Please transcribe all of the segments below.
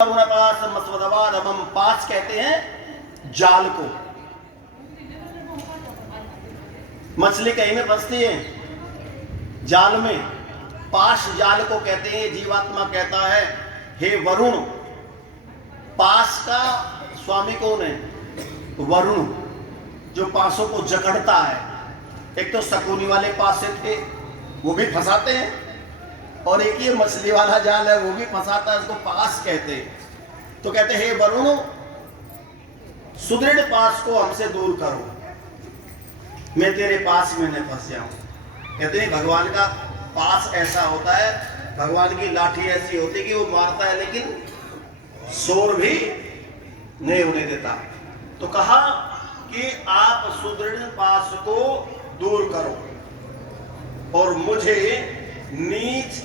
पास मसवदवाद हम पास कहते हैं जाल को। मछली कहीं में फंसती है जाल में, पाश जाल को कहते हैं। जीवात्मा कहता है हे वरुण, पास का स्वामी कौन है? वरुण, जो पासों को जकड़ता है। एक तो शकुनी वाले पास से थे, वो भी फंसाते हैं, और एक ये मछली वाला जाल है, वो भी फंसाता है, उसको पास कहते हैं। तो कहते हैं हे वरुण, सुदृढ़ पास को हमसे दूर करो, मैं तेरे पास में न फंस जाऊं। कहते हैं भगवान का पास ऐसा होता है, भगवान की लाठी ऐसी होती है कि वो मारता है लेकिन शोर भी नहीं होने देता। तो कहा कि आप सुदृढ़ पास को दूर करो और मुझे नीच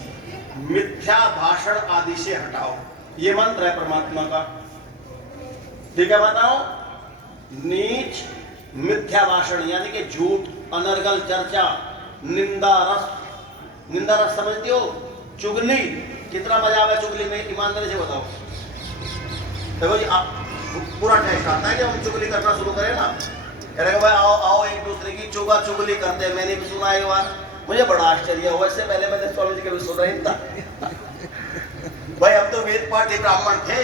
मिथ्या भाषण आदि से हटाओ। ये मंत्र है परमात्मा का। ठीक है, बताओ। नीच मिथ्या भाषण यानी कि झूठ, अनर्गल चर्चा, निंदा रस। निंदा रस समझती हो? चुगली। कितना मजा आवे चुगली में, ईमानदारी से बताओ। देखो जी, आप पूरा टेस्ट आता है कि हम चुगली करना शुरू करें ना, कह रहे भाई आओ आओ एक दूसरे की चुगली करते हैं। मैंने भी सुना एक बार, मुझे बड़ा आश्चर्य हुआ। इससे पहले मैंने स्वामी जी के भी सुना ही था। भाई हम तो वेद पाठी ब्राह्मण थे,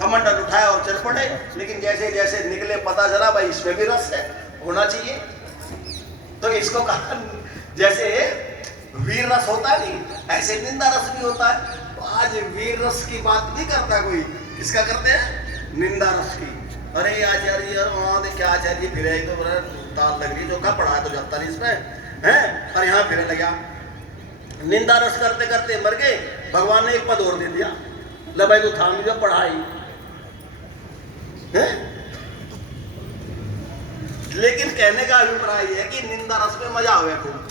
कमंडल उठाया और चल पड़े, लेकिन जैसे जैसे निकले पता चला भाई इसमें भी रस है, होना चाहिए। तो इसको कहा जैसे वीर रस होता नहीं, ऐसे निंदा रस भी होता है। तो आज वीर रस की बात नहीं करता कोई, किसका करते हैं? निंदा रस की। अरे आचार्य क्या आचार्य फिर तो ताल लग रही, जो का पढ़ा तो जाता नहीं इसमें है, और यहाँ फिर लगा। निंदा रस करते करते मर गए, भगवान ने एक पद और दे दिया, ले भाई तू थाम जो पढ़ाई है। लेकिन कहने का अभिप्राय है कि निंदा रस में मजा आवे खूब।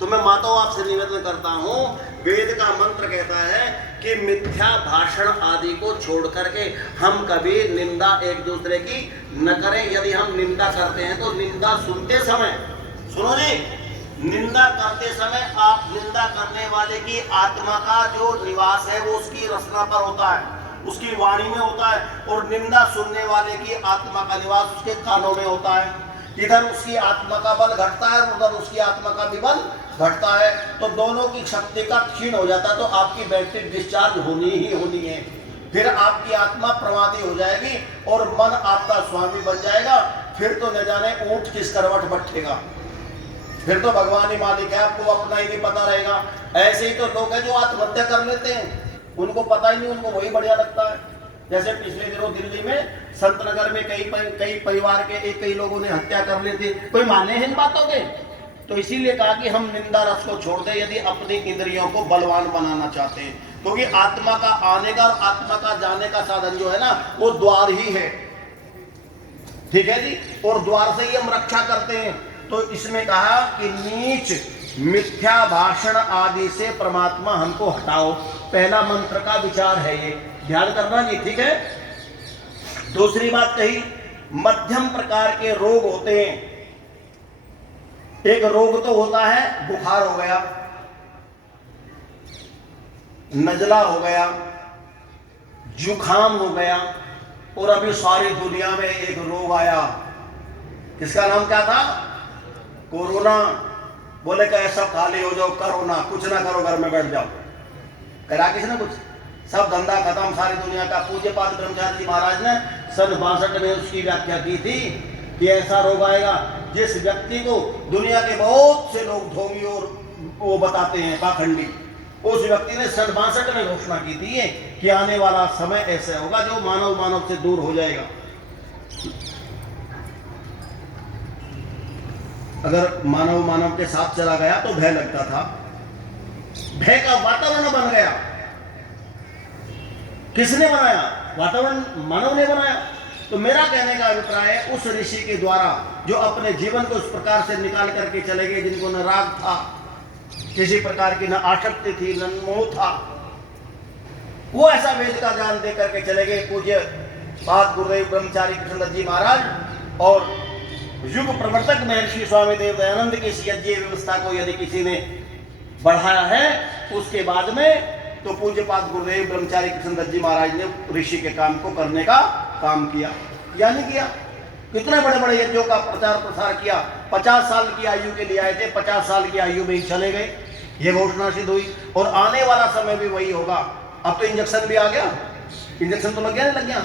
तो मैं माताओं आपसे निवेदन करता हूं, वेद का मंत्र कहता है कि मिथ्या भाषण आदि को छोड़ करके हम कभी निंदा एक दूसरे की न करें। यदि हम निंदा करते हैं तो निंदा सुनते समय, सुनो जी, निंदा करते समय आप निंदा करने वाले की आत्मा का जो निवास है वो उसकी रचना पर होता है, उसकी वाणी में होता है, और निंदा सुनने वाले की आत्मा का निवास उसके कानों में होता है। इधर उसकी आत्मा का बल घटता है, उधर उसकी आत्मा का भी बल घटता है, तो दोनों की शक्ति का क्षीण हो जाता है। तो आपकी बैटरी डिस्चार्ज होनी ही होनी है। फिर आपकी आत्मा प्रमादी हो जाएगी और मन आपका स्वामी बन जाएगा। फिर तो न जाने ऊंट किस करवट बैठेगा, फिर तो भगवान ही मालिक है, आपको अपना ही नहीं पता रहेगा। ऐसे ही तो लोग हैं जो आत्महत्या कर लेते हैं, उनको पता ही नहीं, उनको वही बढ़िया लगता है। जैसे पिछले दिनों दिल्ली में संतनगर में कई परिवार के कई लोगों ने हत्या कर ली थी। कोई माने हैं इन बातों के? तो इसीलिए कहा कि हम निंदा रस को छोड़ दें यदि अपनी इंद्रियों को बलवान बनाना चाहते हैं, क्योंकि आत्मा का आने का और आत्मा का जाने का साधन जो है ना, वो द्वार ही है। ठीक है जी, और द्वार से ही हम रक्षा करते हैं। तो इसमें कहा कि नीच मिथ्या भाषण आदि से परमात्मा हमको हटाओ। पहला मंत्र का विचार है ये, ध्यान करना जी। ठीक है, दूसरी बात कही, मध्यम प्रकार के रोग होते हैं। एक रोग तो होता है बुखार हो गया, नजला हो गया, जुखाम हो गया, और अभी सारी दुनिया में एक रोग आया, किसका नाम क्या था? कोरोना। बोले कि ऐसा खाली हो जाओ, करो ना, कुछ ना करो, घर में बैठ जाओ। करा किसने कुछ? सब धंधा खत्म सारी दुनिया का। पूज्य पाद ब्रह्मचारी जी महाराज ने सन 62 में उसकी व्याख्या की थी कि ऐसा रोग आएगा जिस व्यक्ति को दुनिया के बहुत से लोग ढोंगी और वो बताते हैं पाखंडी, उस व्यक्ति ने सन 62 में घोषणा की थी कि आने वाला समय ऐसा होगा जो मानव से दूर हो जाएगा। अगर मानव के साथ चला गया तो भय लगता था, भय का वातावरण बन गया। किसने बनाया? वातावरण मानव ने बनाया। तो मेरा कहने का अभिप्राय है उस ऋषि के द्वारा जो अपने जीवन को उस प्रकार से निकाल करके चले गए, जिनको न राग था, किसी प्रकार की न आसक्ति थी, न मोह था, वो ऐसा वेद का ज्ञान दे करके चले गए पूज्य पाद गुरुदेव ब्रह्मचारी कृष्णदत्त जी महाराज। और युग प्रवर्तक महर्षि स्वामी देव दयानंद की इस यज्ञ व्यवस्था को यदि किसी ने बढ़ाया है, उसके बाद में तो पूज्यपाद गुरुदेव ब्रह्मचारी कृष्णदत्त जी महाराज ने ऋषि के काम को करने का काम किया या नहीं किया? कितने बड़े बड़े यज्ञों का प्रचार प्रसार किया। 50 साल की आयु के लिए आए थे, 50 साल की आयु में ही चले गए, ये घोषणा सिद्ध हुई। और आने वाला समय भी वही होगा। अब तो इंजेक्शन भी आ गया, इंजेक्शन तो लग गया, नहीं लग गया?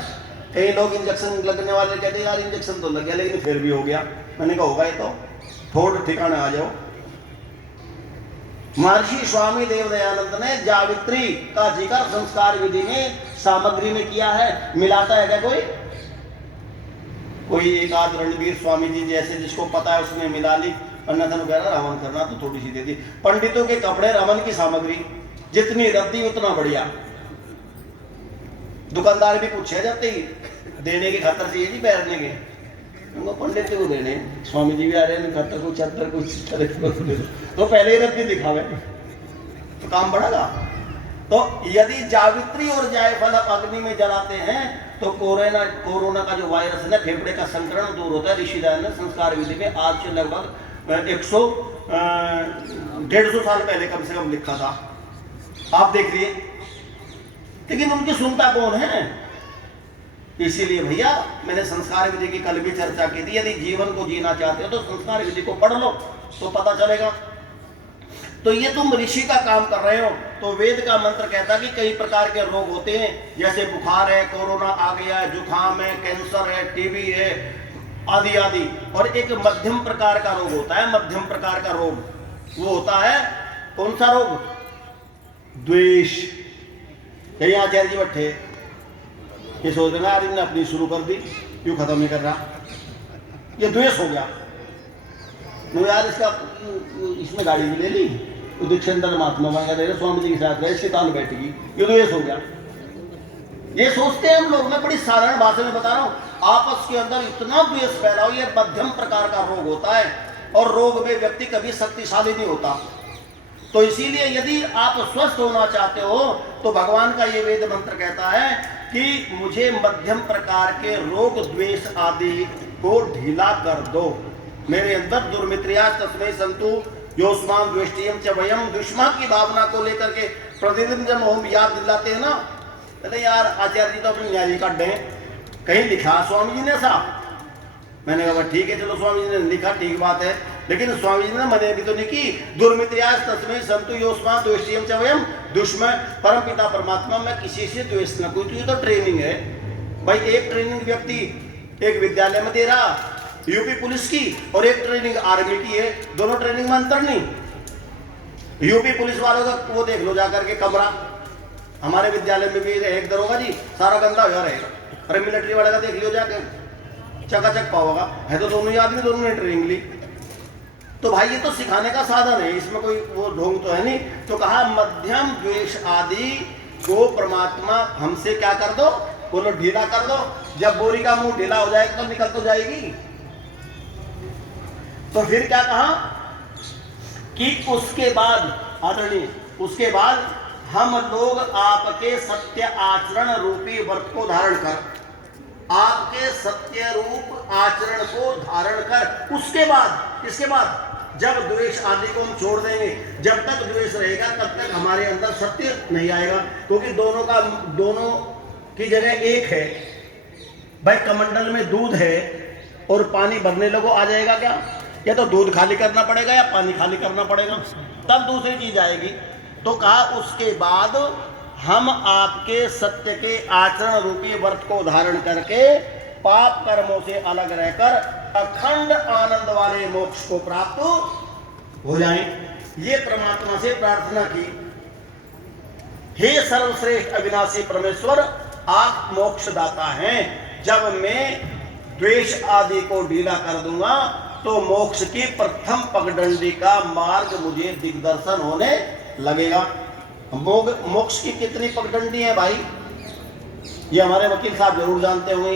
कई लोग इंजेक्शन लगने वाले कहते हैं यार इंजेक्शन तो लग गया, लेकिन फिर भी हो गया। मैंने कहा होगा ये तो, थोड़ा ठिकाने आ जाओ। महर्षि स्वामी देव दयानंद ने जावित्री का जिक्र संस्कार विधि में सामग्री में किया है। मिलाता है क्या कोई एक आध रणवीर स्वामी जी जैसे जिसको पता है उसने मिला ली, अन्यथा कह रहा रमन करना तो थोड़ी सी दे दी। पंडितों के कपड़े रमन की सामग्री, जितनी रद्दी उतना बढ़िया। दुकानदार भी पूछे जाते ही देने की खातर चाहिए जी पहनने के, उनको पंडित को देने। स्वामी जी भी आ रहे हैं खातर को चादर को तो पहले ही रद्दी दिखावे तो काम बढ़ेगा। तो यदि जावित्री और जायफल अग्नि में जलाते हैं तो कोरोना का जो वायरस है ना, फेफड़े का संक्रमण दूर होता है। ऋषि दयानंद ने संस्कार विधि में आज से लगभग 150 साल पहले कम से कम लिखा था, आप देख लिए। लेकिन उनकी सुनता कौन है? इसीलिए भैया मैंने संस्कार विधि की कल भी चर्चा की थी। यदि जीवन को जीना चाहते हो तो संस्कार विधि को पढ़ लो तो पता चलेगा। तो ये तुम ऋषि का काम कर रहे हो, तो वेद का मंत्र कहता है कि कई प्रकार के रोग होते हैं, जैसे बुखार है, कोरोना आ गया है, जुकाम है, कैंसर है, टीबी है, आदि आदि। और एक मध्यम प्रकार का रोग होता है, मध्यम प्रकार का रोग वो होता है कौन सा रोग? द्वेष। कहीं आचार्य जी बैठे ये सोच रहे यार इन्होंने अपनी शुरू कर दी, क्यों खत्म नहीं कर रहा? ये द्वेष हो गया। नो यार इसका इसमें गाड़ी भी ले ली, तो दीक्षेंद्र महात्मा मांगा दे रहे स्वामी जी के साथ गए, इसके ताल बैठेगी, ये द्वेष हो गया। ये सोचते हैं हम लोग, मैं बड़ी साधारण भाषा में बता रहा हूँ, आपस के अंदर इतना द्वेष फैला हो। ये मध्यम प्रकार का रोग होता है, और रोग में व्यक्ति कभी शक्तिशाली नहीं होता। तो इसीलिए यदि आप स्वस्थ होना चाहते हो तो भगवान का ये वेद मंत्र कहता है कि मुझे मध्यम प्रकार के रोग द्वेष आदि को ढीला कर दो। मेरे अंदर दुर्मित्रिया तस्मै संतु योस्मान द्वेष्टियम च वयम, दुश्मन की भावना को लेकर के प्रतिदिन जब हम याद दिलाते हैं ना, कहते यार आचार्य जी तो अपनी न्याय काट दें, कहीं लिखा स्वामी जी ने ऐसा? मैंने कहा ठीक है चलो स्वामी जी ने लिखा, ठीक बात है, लेकिन स्वामी जी ने मैंने भी तो नहीं की। दुर्मित्रिया तस्मै संतु योस्मान द्वेष्टियम च वयम, दुश्मन परम पिता परमात्मा में किसी से द्वेष न कोई। तो ये तो ट्रेनिंग है भाई। एक ट्रेनिंग व्यक्ति एक विद्यालय में दे रहा यूपी पुलिस की, और एक ट्रेनिंग आर्मी की है, दोनों ट्रेनिंग में अंतर नहीं। यूपी पुलिस वालों का वो देख लो जाकर के कमरा, हमारे विद्यालय में भी एक दरोगा जी सारा गंदा हो रहेगा। अरे मिलिट्री वाले का देख लियो जाकर, चकाचक पाओगा, है तो दोनों ही आदमी, दोनों ने ट्रेनिंग ली। तो भाई ये तो सिखाने का साधन है, इसमें कोई वो ढोंग तो है नहीं। तो कहा मध्यम द्वेष आदि को परमात्मा हमसे क्या कर दो, बोलो ढीला कर दो। जब बोरी का मुंह ढीला हो जाएगा तो निकल तो जाएगी। तो फिर क्या कहा कि उसके बाद आदरणीय, उसके बाद हम लोग आपके सत्य आचरण रूपी व्रत को धारण कर, आपके सत्य रूप आचरण को धारण कर, उसके बाद, इसके बाद जब द्वेष आदि को हम छोड़ देंगे, जब तक द्वेष रहेगा तब तक हमारे अंदर सत्य नहीं आएगा। क्योंकि दोनों की जगह एक है भाई। कमंडल में दूध है और पानी भरने लगो, आ जाएगा क्या? या तो दूध खाली करना पड़ेगा या पानी खाली करना पड़ेगा, तब दूसरी चीज आएगी। तो कहा उसके बाद हम आपके सत्य के आचरण रूपी व्रत को धारण करके पाप कर्मों से अलग रहकर अखंड आनंद वाले मोक्ष को प्राप्त हो जाएं। ये परमात्मा से प्रार्थना की, हे सर्वश्रेष्ठ अविनाशी परमेश्वर, आप मोक्षदाता हैं। जब मैं द्वेष आदि को ढीला कर दूंगा तो मोक्ष की प्रथम पगडंडी का मार्ग मुझे दिग्दर्शन होने लगेगा। मोक्ष की कितनी पगडंडी है भाई, ये हमारे वकील साहब जरूर जानते होंगे।